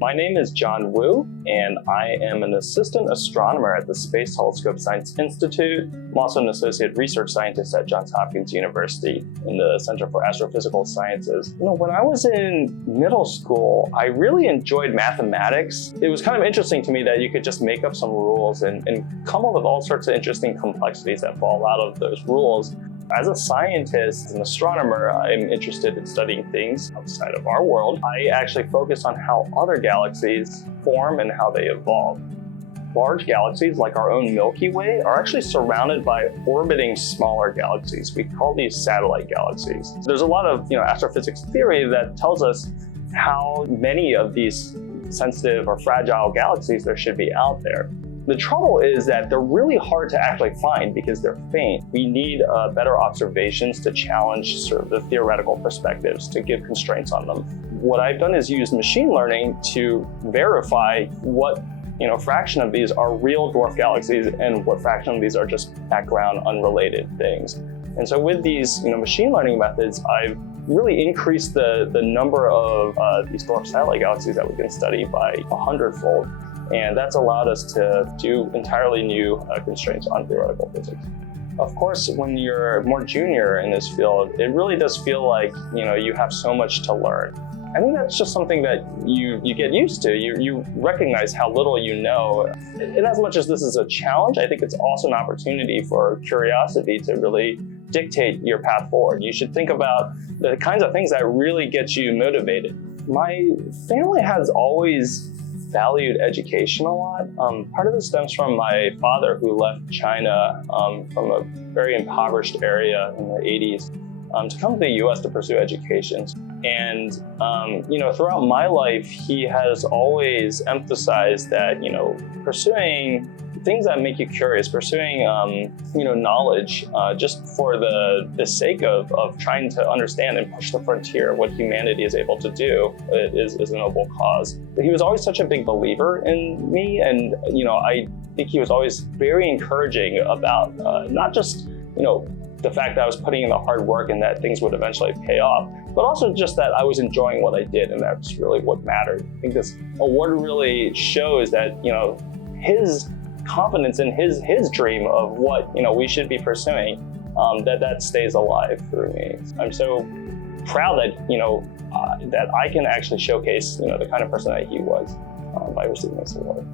My name is John Wu, and I am an assistant astronomer at the Space Telescope Science Institute. I'm also an associate research scientist at Johns Hopkins University in the Center for Astrophysical Sciences. When I was in middle school, I really enjoyed mathematics. It was kind of interesting to me that you could just make up some rules and come up with all sorts of interesting complexities that fall out of those rules. As a scientist and astronomer, I'm interested in studying things outside of our world. I actually focus on how other galaxies form and how they evolve. Large galaxies, like our own Milky Way, are actually surrounded by orbiting smaller galaxies. We call these satellite galaxies. There's a lot of astrophysics theory that tells us how many of these sensitive or fragile galaxies there should be out there. The trouble is that they're really hard to actually find because they're faint. We need better observations to challenge sort of the theoretical perspectives, to give constraints on them. What I've done is use machine learning to verify what fraction of these are real dwarf galaxies and what fraction of these are just background unrelated things. And so with these machine learning methods, I've really increased the number of these dwarf satellite galaxies that we can study by 100-fold. And that's allowed us to do entirely new constraints on theoretical physics. Of course, when you're more junior in this field, it really does feel like you have so much to learn. I think that's just something that you get used to. You recognize how little you know. And as much as this is a challenge, I think it's also an opportunity for curiosity to really dictate your path forward. You should think about the kinds of things that really get you motivated. My family has always valued education a lot. Part of it stems from my father, who left China from a very impoverished area in the 80s to come to the US to pursue education. And throughout my life, he has always emphasized that pursuing things that make you curious, pursuing knowledge just for the sake of trying to understand and push the frontier of what humanity is able to do is a noble cause. But he was always such a big believer in me, and I think he was always very encouraging about not just the fact that I was putting in the hard work and that things would eventually pay off, but also just that I was enjoying what I did, and that's really what mattered. I think this award really shows that his confidence in his dream of what we should be pursuing, that stays alive through me. I'm so proud that that I can actually showcase the kind of person that he was by receiving this award.